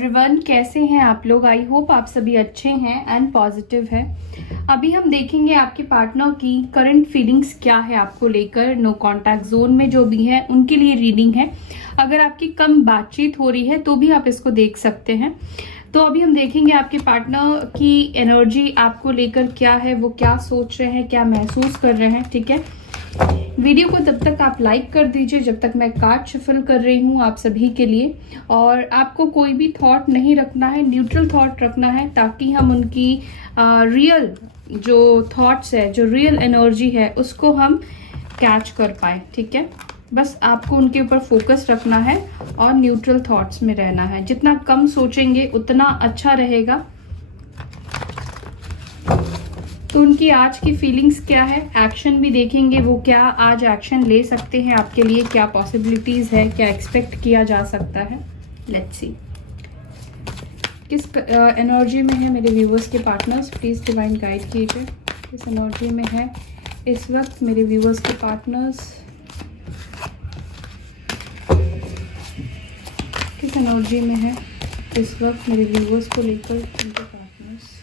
Everyone, कैसे हैं आप लोग। आई होप आप सभी अच्छे हैं एंड पॉजिटिव है। अभी हम देखेंगे आपके पार्टनर की करंट फीलिंग्स क्या है आपको लेकर। नो कांटेक्ट जोन में जो भी है उनके लिए रीडिंग है। अगर आपकी कम बातचीत हो रही है तो भी आप इसको देख सकते हैं। तो अभी हम देखेंगे आपके पार्टनर की एनर्जी आपको लेकर क्या है, वो क्या सोच रहे हैं, क्या महसूस कर रहे हैं। ठीक है, वीडियो को तब तक आप लाइक कर दीजिए जब तक मैं कार्ड शफल कर रही हूँ आप सभी के लिए। और आपको कोई भी थॉट नहीं रखना है, न्यूट्रल थॉट रखना है, ताकि हम उनकी रियल जो थॉट्स है, जो रियल एनर्जी है, उसको हम कैच कर पाए। ठीक है, बस आपको उनके ऊपर फोकस रखना है और न्यूट्रल थॉट्स में रहना है। जितना कम सोचेंगे उतना अच्छा रहेगा। तो उनकी आज की फीलिंग्स क्या है, एक्शन भी देखेंगे, वो क्या आज एक्शन ले सकते हैं आपके लिए, क्या पॉसिबिलिटीज है, क्या एक्सपेक्ट किया जा सकता है। लेट्स सी किस एनर्जी में है मेरे व्यूवर्स के पार्टनर्स। प्लीज डिवाइन गाइड कीजिए, किस एनर्जी में है इस वक्त मेरे व्यूवर्स के पार्टनर्स, किस एनर्जी में है इस वक्त मेरे व्यूवर्स को लेकर उनके पार्टनर्स।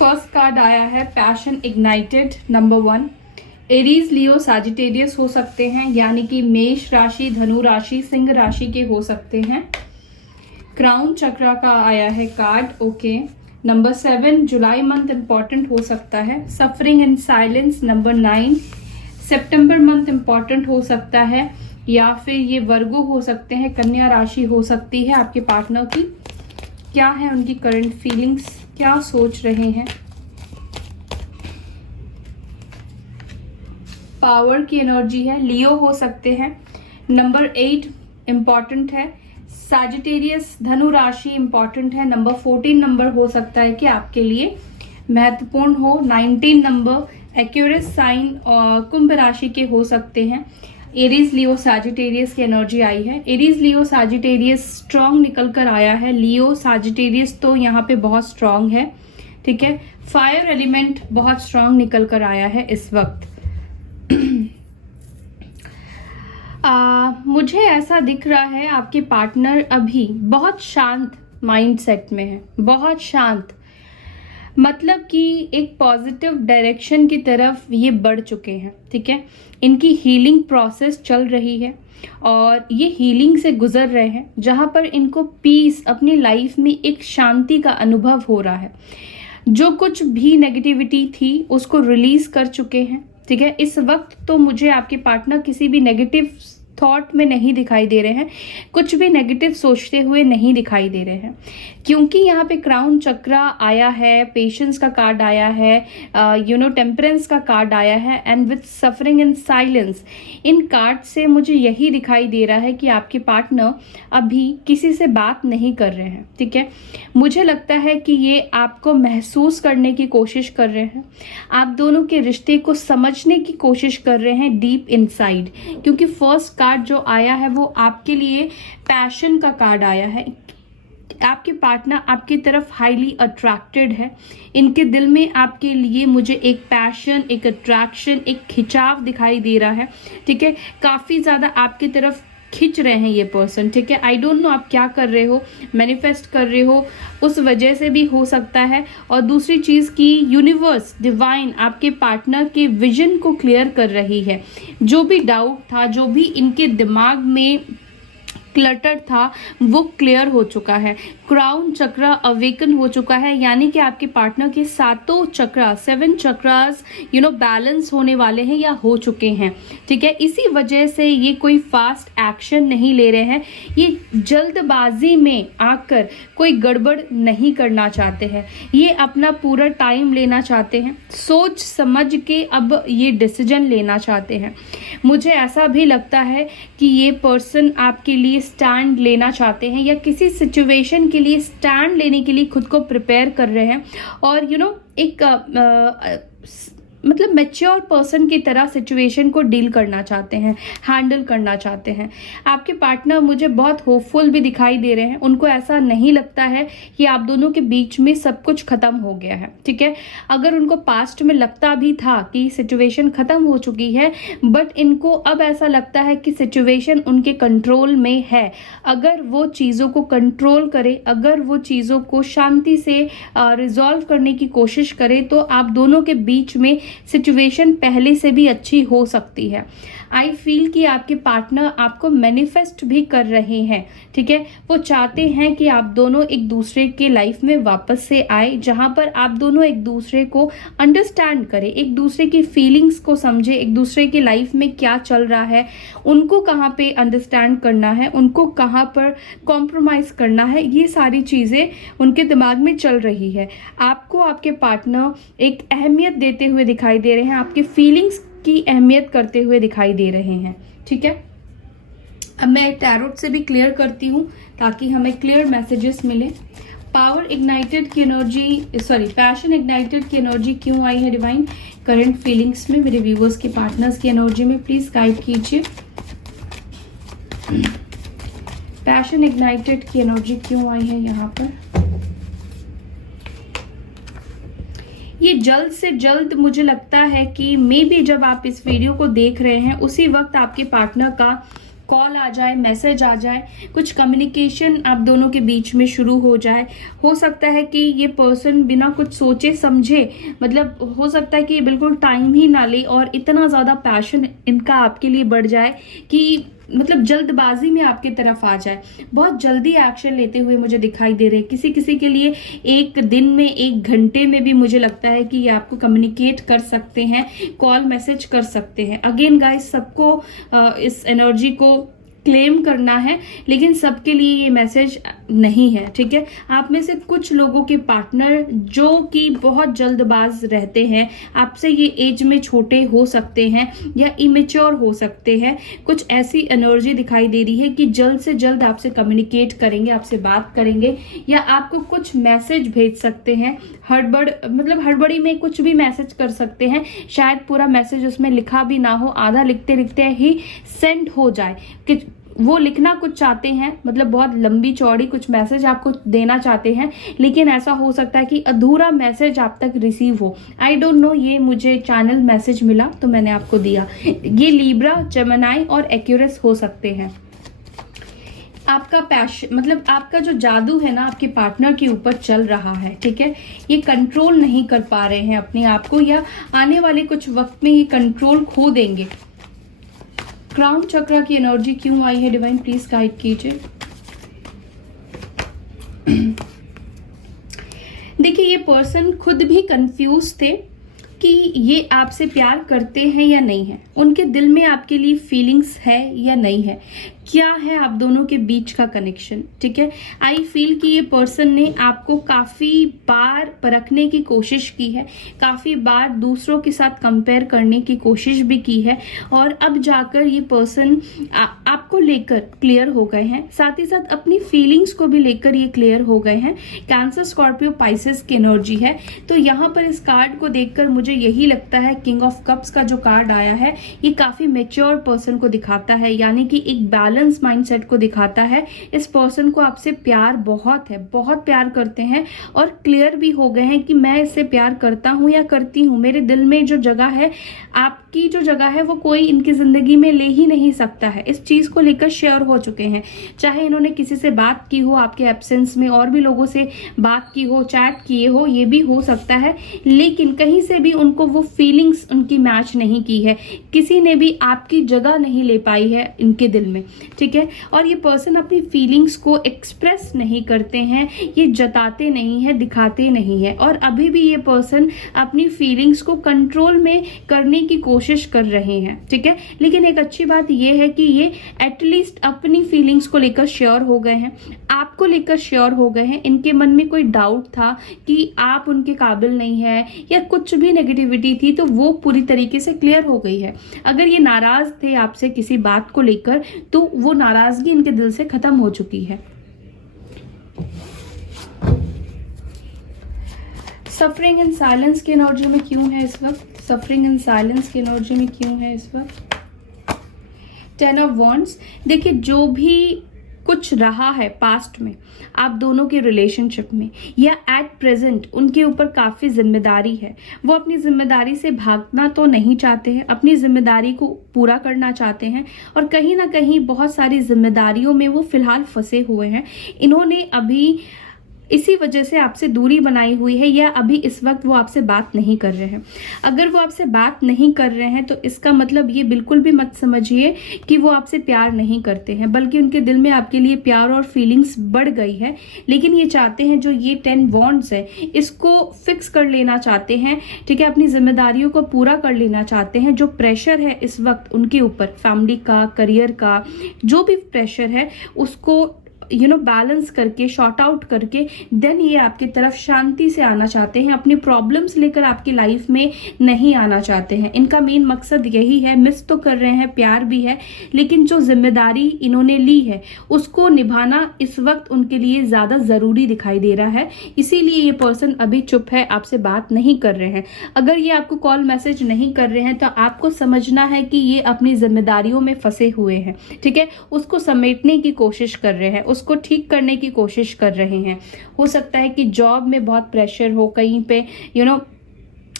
फर्स्ट कार्ड आया है पैशन इग्नाइटेड नंबर 1। एरीज, लियो, सैजिटेरियस हो सकते हैं, यानी कि मेष राशि, धनु राशि, सिंह राशि के हो सकते हैं। क्राउन चक्रा का आया है कार्ड। ओके, नंबर 7, जुलाई मंथ इंपॉर्टेंट हो सकता है। Suffering in silence number 9, September month important हो सकता है, या फिर ये वर्गो हो सकते हैं, कन्या राशि हो सकती है आपके पार्टनर की। क्या है उनकी करंट फीलिंग्स, क्या सोच रहे हैं। पावर की एनर्जी है, लियो हो सकते हैं। नंबर 8 इंपॉर्टेंट है। सैजिटेरियस, धनु राशि इंपॉर्टेंट है। नंबर 14 नंबर हो सकता है कि आपके लिए महत्वपूर्ण हो। 19 नंबर एक्यूरेस साइन और कुंभ राशि के हो सकते हैं। एरीज, लियो, सैजिटेरियस की एनर्जी आई है। एरीज, लियो, सैजिटेरियस स्ट्रांग निकल कर आया है। लियो, सैजिटेरियस तो यहाँ पे बहुत स्ट्रांग है। ठीक है, फायर एलिमेंट बहुत स्ट्रांग निकल कर आया है इस वक्त। मुझे ऐसा दिख रहा है आपके पार्टनर अभी बहुत शांत माइंडसेट में है, बहुत शांत, मतलब कि एक पॉजिटिव डायरेक्शन की तरफ ये बढ़ चुके हैं। ठीक है, इनकी हीलिंग प्रोसेस चल रही है और ये हीलिंग से गुजर रहे हैं, जहाँ पर इनको पीस, अपनी लाइफ में एक शांति का अनुभव हो रहा है। जो कुछ भी नेगेटिविटी थी उसको रिलीज कर चुके हैं। ठीक है, इस वक्त तो मुझे आपके पार्टनर किसी भी नेगेटिव थॉट में नहीं दिखाई दे रहे हैं, कुछ भी नेगेटिव सोचते हुए नहीं दिखाई दे रहे हैं, क्योंकि यहाँ पे क्राउन चक्रा आया है, पेशेंस का कार्ड आया है, टेम्परेंस का कार्ड आया है, and with suffering in silence. In card से मुझे यही दिखाई दे रहा है कि आपके पार्टनर अभी किसी से बात नहीं कर रहे हैं। ठीक है, मुझे लगता है कि ये आपको महसूस करने की कोशिश कर रहे हैं, आप दोनों के रिश्ते को समझने की कोशिश कर रहे हैं डीप इनसाइड, क्योंकि फर्स्ट कार्ड जो आया है वो आपके लिए पैशन का कार्ड आया है। आपके पार्टनर आपकी तरफ हाईली अट्रैक्टेड है, इनके दिल में आपके लिए मुझे एक पैशन, एक अट्रैक्शन, एक खिंचाव दिखाई दे रहा है। ठीक है, काफी ज्यादा आपकी तरफ खिंच रहे हैं ये पर्सन। ठीक है, आई डोंट नो आप क्या कर रहे हो, मैनिफेस्ट कर रहे हो, उस वजह से भी हो सकता है। और दूसरी चीज़ की यूनिवर्स, डिवाइन आपके पार्टनर के विजन को क्लियर कर रही है। जो भी डाउट था, जो भी इनके दिमाग में क्लटर था, वो क्लियर हो चुका है। क्राउन चक्रा अवेकन हो चुका है, यानी कि आपके पार्टनर के सातों चक्रा, 7 चक्रास बैलेंस होने वाले हैं या हो चुके हैं। ठीक है, इसी वजह से ये कोई फास्ट एक्शन नहीं ले रहे हैं, ये जल्दबाजी में आकर कोई गड़बड़ नहीं करना चाहते हैं, ये अपना पूरा टाइम लेना चाहते हैं, सोच समझ के अब ये डिसीजन लेना चाहते हैं। मुझे ऐसा भी लगता है कि ये पर्सन आपके लिए स्टैंड लेना चाहते हैं, या किसी सिचुएशन के लिए स्टैंड लेने के लिए खुद को प्रिपेयर कर रहे हैं। और एक मतलब मैच्योर पर्सन की तरह सिचुएशन को डील करना चाहते हैं, हैंडल करना चाहते हैं। आपके पार्टनर मुझे बहुत होपफुल भी दिखाई दे रहे हैं। उनको ऐसा नहीं लगता है कि आप दोनों के बीच में सब कुछ खत्म हो गया है, ठीक है। अगर उनको पास्ट में लगता भी था कि सिचुएशन खत्म हो चुकी है, बट इनको अब ऐसा लगता है कि सिचुएशन उनके कंट्रोल में है। अगर वो चीज़ों को कंट्रोल करे, अगर वो चीज़ों को शांति से रिजॉल्व करने की कोशिश करे, तो आप दोनों के बीच में सिचुएशन पहले से भी अच्छी हो सकती है। आई फील कि आपके पार्टनर आपको मैनिफेस्ट भी कर रहे हैं, ठीक है। वो चाहते हैं कि आप दोनों एक दूसरे के लाइफ में वापस से आए, जहां पर आप दोनों एक दूसरे को अंडरस्टैंड करें, एक दूसरे की फीलिंग्स को समझे, एक दूसरे की लाइफ में क्या चल रहा है, उनको कहाँ पे अंडरस्टैंड करना है, उनको कहाँ पर कॉम्प्रोमाइज़ करना है, ये सारी चीज़ें उनके दिमाग में चल रही है। आपको आपके पार्टनर एक अहमियत देते हुए दिखाई दे रहे हैं, आपकी फीलिंग्स की अहमियत करते हुए दिखाई दे रहे हैं, ठीक है। अब मैं टैरोट से भी क्लियर करती हूँ ताकि हमें क्लियर मैसेजेस मिले। पावर इग्नाइटेड की एनर्जी, पैशन इग्नाइटेड की एनर्जी क्यों आई है डिवाइन करंट फीलिंग्स में, मेरे व्यूवर्स के पार्टनर्स की एनर्जी में प्लीज गाइड कीजिए। पैशन इग्नाइटेड की एनर्जी क्यों आई है यहाँ पर। ये जल्द से जल्द मुझे लगता है कि मे बी जब आप इस वीडियो को देख रहे हैं उसी वक्त आपके पार्टनर का कॉल आ जाए, मैसेज आ जाए, कुछ कम्युनिकेशन आप दोनों के बीच में शुरू हो जाए। हो सकता है कि ये पर्सन बिना कुछ सोचे समझे, मतलब हो सकता है कि बिल्कुल टाइम ही ना ले और इतना ज़्यादा पैशन इनका आपके लिए बढ़ जाए कि मतलब जल्दबाजी में आपकी तरफ आ जाए, बहुत जल्दी एक्शन लेते हुए मुझे दिखाई दे रहे हैं। किसी किसी के लिए एक दिन में, एक घंटे में भी मुझे लगता है कि ये आपको कम्युनिकेट कर सकते हैं, कॉल मैसेज कर सकते हैं। अगेन गाइस, सबको इस एनर्जी को क्लेम करना है, लेकिन सबके लिए ये मैसेज नहीं है, ठीक है। आप में से कुछ लोगों के पार्टनर जो कि बहुत जल्दबाज रहते हैं, आपसे ये एज में छोटे हो सकते हैं या इमेच्योर हो सकते हैं, कुछ ऐसी एनर्जी दिखाई दे रही है कि जल्द से जल्द आपसे कम्युनिकेट करेंगे, आपसे बात करेंगे या आपको कुछ मैसेज भेज सकते हैं। हड़बड़ी में कुछ भी मैसेज कर सकते हैं, शायद पूरा मैसेज उसमें लिखा भी ना हो, आधा लिखते लिखते ही सेंड हो जाए कि वो लिखना कुछ चाहते हैं, मतलब बहुत लंबी चौड़ी कुछ मैसेज आपको देना चाहते हैं, लेकिन ऐसा हो सकता है कि अधूरा मैसेज आप तक रिसीव हो। आई डोंट नो, ये मुझे चैनल मैसेज मिला तो मैंने आपको दिया। ये लिब्रा, जेमिनी और एक्यूरस हो सकते हैं। आपका पैशन, मतलब आपका जो जादू है ना आपके पार्टनर के ऊपर चल रहा है, ठीक है। ये कंट्रोल नहीं कर पा रहे हैं अपने आप को, या आने वाले कुछ वक्त में ये कंट्रोल खो देंगे। क्राउन चक्र की एनर्जी क्यों आई है डिवाइन, प्लीज गाइड कीजिए। देखिए, ये पर्सन खुद भी कंफ्यूज थे कि ये आपसे प्यार करते हैं या नहीं है, उनके दिल में आपके लिए फीलिंग्स है या नहीं है, क्या है आप दोनों के बीच का कनेक्शन, ठीक है। आई फील कि ये पर्सन ने आपको काफ़ी बार परखने की कोशिश की है, काफ़ी बार दूसरों के साथ कंपेयर करने की कोशिश भी की है, और अब जाकर ये पर्सन आपको लेकर क्लियर हो गए हैं, साथ ही साथ अपनी फीलिंग्स को भी लेकर ये क्लियर हो गए हैं। कैंसर, स्कॉर्पियो, पाइसेस की एनर्जी है, तो यहाँ पर इस कार्ड को देखकर मुझे यही लगता है, किंग ऑफ कप्स का जो कार्ड आया है ये काफ़ी मेच्योर पर्सन को दिखाता है, यानी कि एक बैलेंस माइंडसेट को दिखाता है। इस पर्सन को आपसे प्यार बहुत है, बहुत प्यार करते हैं और क्लियर भी हो गए हैं कि मैं इससे प्यार करता हूं या करती हूं, मेरे दिल में जो जगह है, आपकी जो जगह है, वो कोई इनकी जिंदगी में ले ही नहीं सकता है। इस चीज को लेकर श्योर हो चुके हैं, चाहे इन्होंने किसी से बात की हो आपके एब्सेंस में, और भी लोगों से बात की हो, चैट किए हो, ये भी हो सकता है, लेकिन कहीं से भी उनको वो फीलिंग्स उनकी मैच नहीं की है, किसी ने भी आपकी जगह नहीं ले पाई है इनके दिल में, ठीक है। और ये पर्सन अपनी फीलिंग्स को एक्सप्रेस नहीं करते हैं, ये जताते नहीं है, दिखाते नहीं है, और अभी भी ये पर्सन अपनी फीलिंग्स को कंट्रोल में करने की कोशिश कर रहे हैं, ठीक है। लेकिन एक अच्छी बात ये है कि ये एटलीस्ट अपनी फीलिंग्स को लेकर श्योर हो गए हैं, आपको लेकर श्योर हो गए हैं। इनके मन में कोई डाउट था कि आप उनके काबिल नहीं है या कुछ भी नेगेटिविटी थी, तो वो पूरी तरीके से क्लियर हो गई है। अगर ये नाराज थे आपसे किसी बात को लेकर, तो वो नाराजगी इनके दिल से खत्म हो चुकी है। सफरिंग एंड साइलेंस की एनर्जी में क्यों है इस वक्त सफरिंग इन साइलेंस की एनर्जी में क्यों है इस वक्त? 10 ऑफ वॉन्ड्स। देखिए, जो भी कुछ रहा है पास्ट में आप दोनों के रिलेशनशिप में या एट प्रेजेंट उनके ऊपर काफ़ी जिम्मेदारी है। वो अपनी जिम्मेदारी से भागना तो नहीं चाहते हैं, अपनी जिम्मेदारी को पूरा करना चाहते हैं और कहीं ना कहीं बहुत सारी जिम्मेदारियों में वो फिलहाल फंसे हुए हैं। इन्होंने अभी इसी वजह से आपसे दूरी बनाई हुई है या अभी इस वक्त वो आपसे बात नहीं कर रहे हैं। अगर वो आपसे बात नहीं कर रहे हैं तो इसका मतलब ये बिल्कुल भी मत समझिए कि वो आपसे प्यार नहीं करते हैं, बल्कि उनके दिल में आपके लिए प्यार और फीलिंग्स बढ़ गई है। लेकिन ये चाहते हैं जो ये 10 वॉन्ड्स है इसको फिक्स कर लेना चाहते हैं, ठीक है, अपनी जिम्मेदारियों को पूरा कर लेना चाहते हैं। जो प्रेशर है इस वक्त उनके ऊपर, फैमिली का, करियर का, जो भी प्रेशर है उसको बैलेंस करके, शॉर्ट आउट करके देन ये आपकी तरफ शांति से आना चाहते हैं। अपनी प्रॉब्लम्स लेकर आपकी लाइफ में नहीं आना चाहते हैं। इनका मेन मकसद यही है, मिस तो कर रहे हैं, प्यार भी है, लेकिन जो जिम्मेदारी इन्होंने ली है उसको निभाना इस वक्त उनके लिए ज़्यादा ज़रूरी दिखाई दे रहा है। इसीलिए ये पर्सन अभी चुप है, आपसे बात नहीं कर रहे हैं। अगर ये आपको कॉल मैसेज नहीं कर रहे हैं तो आपको समझना है कि ये अपनी जिम्मेदारियों में फंसे हुए हैं, ठीक है, उसको समेटने की कोशिश कर रहे हैं, उसको ठीक करने की कोशिश कर रहे हैं। हो सकता है कि जॉब में बहुत प्रेशर हो, कहीं पे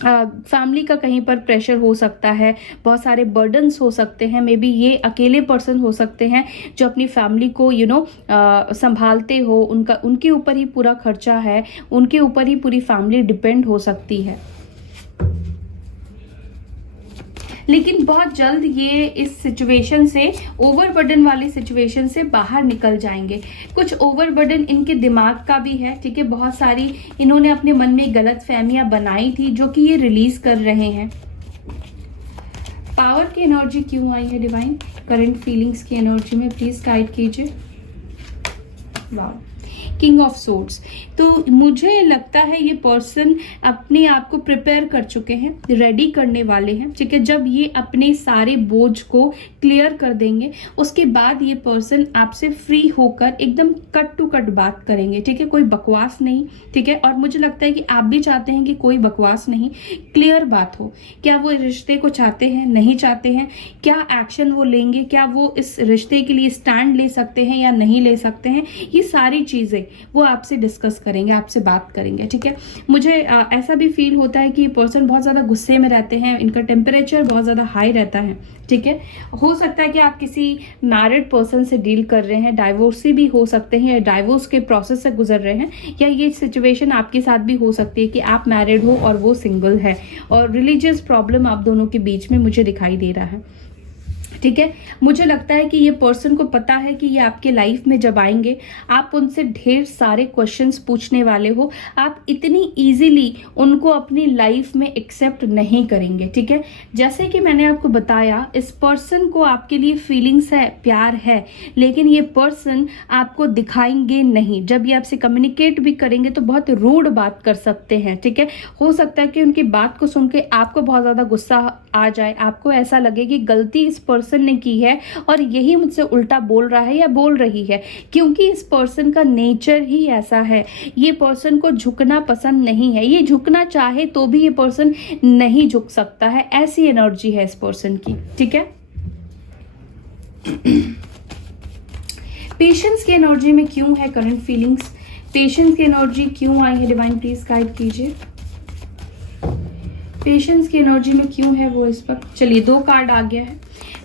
फैमिली का कहीं पर प्रेशर हो सकता है, बहुत सारे बर्डन्स हो सकते हैं। मे बी ये अकेले पर्सन हो सकते हैं जो अपनी फैमिली को संभालते हो, उनके ऊपर ही पूरा खर्चा है, उनके ऊपर ही पूरी फैमिली डिपेंड हो सकती है। लेकिन बहुत जल्द ये इस सिचुएशन से, ओवरबर्डन वाली सिचुएशन से बाहर निकल जाएंगे। कुछ ओवरबर्डन इनके दिमाग का भी है, ठीक है, बहुत सारी इन्होंने अपने मन में गलत फहमियां बनाई थी जो कि ये रिलीज कर रहे हैं। पावर की एनर्जी क्यों आई है डिवाइन? करंट फीलिंग्स की एनर्जी में प्लीज गाइड कीजिए। वाह, किंग ऑफ सोर्ड्स। तो मुझे लगता है ये पर्सन अपने आप को प्रिपेयर कर चुके हैं, रेडी करने वाले हैं, ठीक है। जब ये अपने सारे बोझ को क्लियर कर देंगे उसके बाद ये पर्सन आपसे फ्री होकर एकदम कट टू कट बात करेंगे, ठीक है, कोई बकवास नहीं, ठीक है। और मुझे लगता है कि आप भी चाहते हैं कि कोई बकवास नहीं, क्लियर बात हो। क्या वो रिश्ते को चाहते हैं, नहीं चाहते हैं, क्या एक्शन वो लेंगे, क्या वो इस रिश्ते के लिए स्टैंड ले सकते हैं या नहीं ले सकते हैं, ये सारी चीजें वो आपसे डिस्कस करेंगे, आपसे बात करेंगे, ठीक है। मुझे ऐसा भी फील होता है कि ये पर्सन बहुत ज़्यादा गुस्से में रहते हैं, इनका टेम्परेचर बहुत ज़्यादा हाई रहता है, ठीक है। हो सकता है कि आप किसी मैरिड पर्सन से डील कर रहे हैं, डाइवोर्सी भी हो सकते हैं या डाइवोर्स के प्रोसेस से गुजर रहे हैं, या ये सिचुएशन आपके साथ भी हो सकती है कि आप मैरिड हो और वो सिंगल है और रिलीजियस प्रॉब्लम आप दोनों के बीच में मुझे दिखाई दे रहा है, ठीक है। मुझे लगता है कि ये पर्सन को पता है कि ये आपके लाइफ में जब आएंगे आप उनसे ढेर सारे क्वेश्चंस पूछने वाले हो, आप इतनी इजीली उनको अपनी लाइफ में एक्सेप्ट नहीं करेंगे, ठीक है। जैसे कि मैंने आपको बताया, इस पर्सन को आपके लिए फीलिंग्स है, प्यार है, लेकिन ये पर्सन आपको दिखाएंगे नहीं। जब ये आपसे कम्युनिकेट भी करेंगे तो बहुत रूड बात कर सकते हैं, ठीक है। हो सकता है कि उनकी बात को सुन के आपको बहुत ज़्यादा गुस्सा आ जाए, आपको ऐसा लगे कि गलती इस पर्सन ने की है और यही मुझसे उल्टा बोल रहा है या बोल रही है, क्योंकि इस पर्सन का नेचर ही ऐसा है। ये पर्सन को झुकना पसंद नहीं है, ये झुकना चाहे तो भी ये पर्सन नहीं झुक सकता है, ऐसी एनर्जी है इस पर्सन की, ठीक है। पेशेंस की एनर्जी में क्यों है करंट फीलिंग्स? पेशेंस की एनर्जी क्यों आई है डिवाइन, प्लीज गाइड कीजिए। पेशेंस की एनर्जी में क्यों है वो इस वक्त? चलिए, 2 कार्ड आ गया है।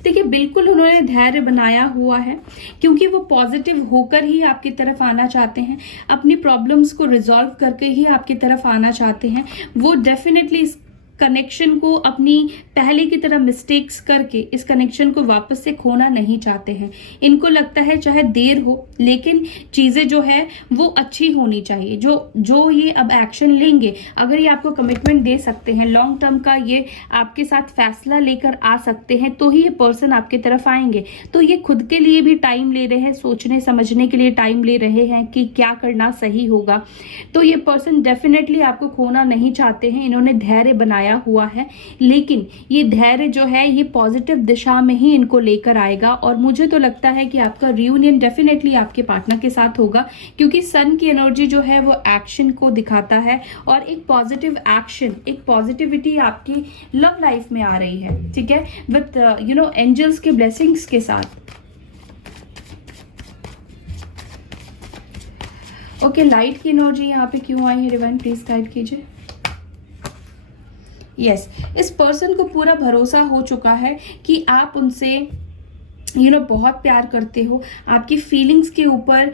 देखिए, बिल्कुल उन्होंने धैर्य बनाया हुआ है क्योंकि वो पॉजिटिव होकर ही आपकी तरफ आना चाहते हैं, अपनी प्रॉब्लम्स को रिजॉल्व करके ही आपकी तरफ आना चाहते हैं। वो डेफिनेटली इस कनेक्शन को अपनी पहले की तरह मिस्टेक्स करके इस कनेक्शन को वापस से खोना नहीं चाहते हैं। इनको लगता है चाहे देर हो लेकिन चीज़ें जो है वो अच्छी होनी चाहिए। जो ये अब एक्शन लेंगे, अगर ये आपको कमिटमेंट दे सकते हैं, लॉन्ग टर्म का ये आपके साथ फैसला लेकर आ सकते हैं, तो ही ये पर्सन आपकी तरफ आएंगे। तो ये खुद के लिए भी टाइम ले रहे हैं, सोचने समझने के लिए टाइम ले रहे हैं कि क्या करना सही होगा। तो ये पर्सन डेफिनेटली आपको खोना नहीं चाहते हैं, इन्होंने धैर्य बनाया आया हुआ है, लेकिन ये धैर्य जो है ये पॉजिटिव दिशा में ही इनको लेकर आएगा। और मुझे तो लगता है कि आपका रियूनियन डेफिनेटली आपके पार्टनर के साथ होगा, क्योंकि सन की एनर्जी जो है वो एक्शन को दिखाता है और एक पॉजिटिव एक्शन, एक पॉजिटिविटी आपकी लव लाइफ में आ रही है, ठीक है, विथ एंजल्स के ब्लेसिंग्स के साथ। ओके, लाइट की एनर्जी यहाँ पे क्यों आई है डिवाइन, प्लीज गाइड कीजिए। यस, इस पर्सन को पूरा भरोसा हो चुका है कि आप उनसे बहुत प्यार करते हो, आपकी फीलिंग्स के ऊपर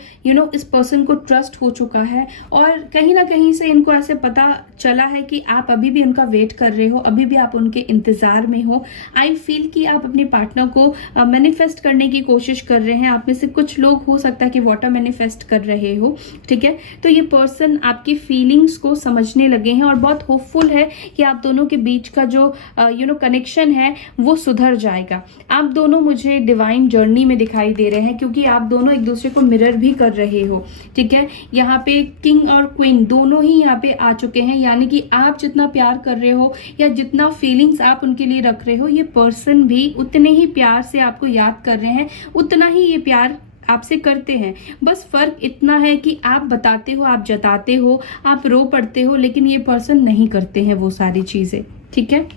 इस पर्सन को ट्रस्ट हो चुका है, और कहीं ना कहीं से इनको ऐसे पता चला है कि आप अभी भी उनका वेट कर रहे हो, अभी भी आप उनके इंतजार में हो। आई फील कि आप अपने पार्टनर को मैनिफेस्ट करने की कोशिश कर रहे हैं। आप में से कुछ लोग हो सकता है कि वाटर मैनिफेस्ट कर रहे हो, ठीक है। तो ये पर्सन आपकी फीलिंग्स को समझने लगे हैं और बहुत होपफुल है कि आप दोनों के बीच का जो कनेक्शन है वो सुधर जाएगा। आप दोनों मुझे डिवाइन जर्नी में दिखाई दे रहे हैं, क्योंकि आप दोनों एक दूसरे को मिरर भी कर रहे हो, ठीक है। यहाँ पे किंग और क्वीन दोनों ही यहाँ पे आ चुके हैं, यानी कि आप जितना प्यार कर रहे हो या जितना फीलिंग्स आप उनके लिए रख रहे हो, ये पर्सन भी उतने ही प्यार से आपको याद कर रहे हैं, उतना ही ये प्यार आपसे करते हैं। बस फर्क इतना है कि आप बताते हो, आप जताते हो, आप रो पड़ते हो, लेकिन ये पर्सन नहीं करते हैं वो सारी चीजें, ठीक है।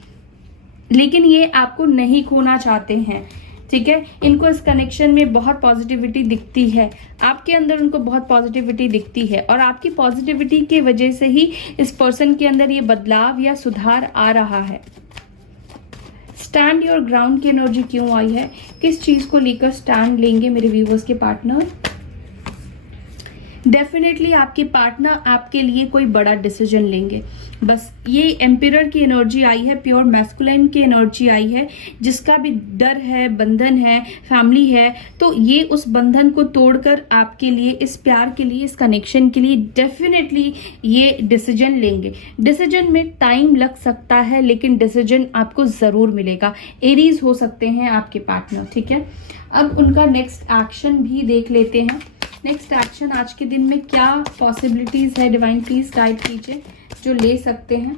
लेकिन ये आपको नहीं खोना चाहते हैं, ठीक है। इनको इस कनेक्शन में बहुत पॉजिटिविटी दिखती है, आपके अंदर उनको बहुत पॉजिटिविटी दिखती है, और आपकी पॉजिटिविटी के वजह से ही इस पर्सन के अंदर ये बदलाव या सुधार आ रहा है। स्टैंड योर ग्राउंड की एनर्जी क्यों आई है, किस चीज को लेकर स्टैंड लेंगे मेरे व्यूवर्स के पार्टनर। डेफिनेटली आपके पार्टनर आपके लिए कोई बड़ा डिसीजन लेंगे। बस ये एम्पिरर की एनर्जी आई है, प्योर मैस्कुलाइन की एनर्जी आई है, जिसका भी डर है, बंधन है, फैमिली है, तो ये उस बंधन को तोड़कर आपके लिए, इस प्यार के लिए, इस कनेक्शन के लिए डेफिनेटली ये डिसीजन लेंगे। डिसीजन में टाइम लग सकता है, लेकिन डिसीजन आपको जरूर मिलेगा। एरीज हो सकते हैं आपके पार्टनर, ठीक है। अब उनका नेक्स्ट एक्शन भी देख लेते हैं। नेक्स्ट एक्शन आज के दिन में क्या पॉसिबिलिटीज है, डिवाइन प्लीज गाइड कीजिए, जो ले सकते हैं।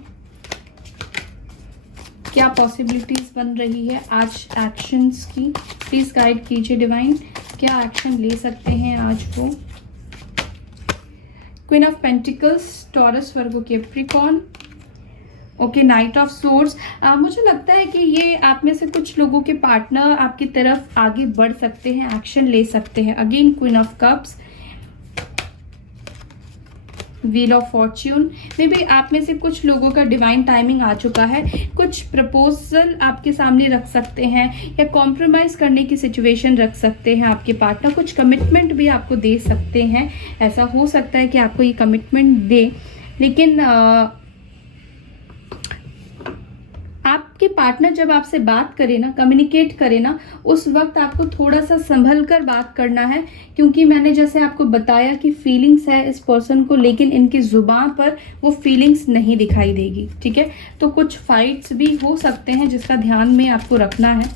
क्या पॉसिबिलिटीज बन रही है आज एक्शंस की, प्लीज गाइड कीजिए डिवाइन, क्या एक्शन ले सकते हैं आज वो। Queen of pentacles, taurus, Virgo, Capricorn, okay, night of swords. मुझे लगता है कि ये आप में से कुछ लोगों के पार्टनर आपकी तरफ आगे बढ़ सकते हैं, एक्शन ले सकते हैं। Again queen of cups, wheel of Fortune. May be आप में से कुछ लोगों का डिवाइन टाइमिंग आ चुका है, कुछ प्रपोजल आपके सामने रख सकते हैं या कॉम्प्रोमाइज करने की सिचुएशन रख सकते हैं आपके पार्टनर, कुछ कमिटमेंट भी आपको दे सकते हैं। ऐसा हो सकता है कि आपको ये कमिटमेंट दे, लेकिन आपके पार्टनर जब आपसे बात करे ना, कम्युनिकेट करे ना, उस वक्त आपको थोड़ा सा संभल कर बात करना है, क्योंकि मैंने जैसे आपको बताया कि फीलिंग्स है इस पर्सन को, लेकिन इनकी जुबान पर वो फीलिंग्स नहीं दिखाई देगी, ठीक है। तो कुछ फाइट्स भी हो सकते हैं, जिसका ध्यान में आपको रखना है।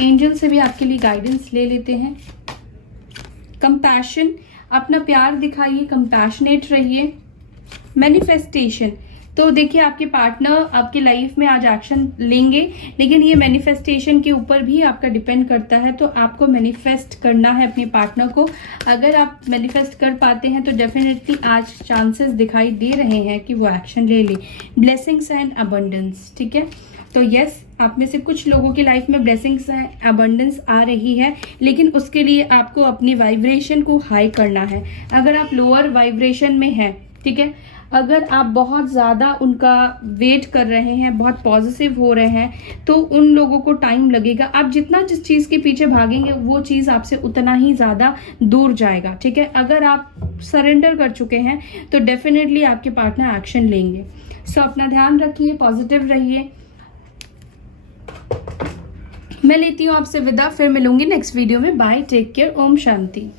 एंजल से भी आपके लिए गाइडेंस ले लेते हैं। कंपैशन, अपना प्यार दिखाइए, कंपैशनेट रहिए। मैनिफेस्टेशन, तो देखिए आपके पार्टनर आपके लाइफ में आज एक्शन लेंगे, लेकिन ये मैनिफेस्टेशन के ऊपर भी आपका डिपेंड करता है। तो आपको मैनिफेस्ट करना है अपने पार्टनर को। अगर आप मैनिफेस्ट कर पाते हैं तो डेफिनेटली आज चांसेस दिखाई दे रहे हैं कि वो एक्शन ले ले। ब्लेसिंग्स एंड अबंडेंस, ठीक है। तो यस, आप में से कुछ लोगों की लाइफ में ब्लेसिंग्स एंड अबंडेंस आ रही है, लेकिन उसके लिए आपको अपनी वाइब्रेशन को हाई करना है। अगर आप लोअर वाइब्रेशन में हैं, ठीक है, अगर आप बहुत ज़्यादा उनका वेट कर रहे हैं, बहुत पॉजिटिव हो रहे हैं, तो उन लोगों को टाइम लगेगा। आप जितना जिस चीज़ के पीछे भागेंगे वो चीज़ आपसे उतना ही ज़्यादा दूर जाएगा, ठीक है। अगर आप सरेंडर कर चुके हैं तो डेफिनेटली आपके पार्टनर एक्शन लेंगे। सो अपना ध्यान रखिए, पॉजिटिव रहिए। मैं लेती हूँ आपसे विदा, फिर मिलूंगी नेक्स्ट वीडियो में। Bye, take care, Om Shanti.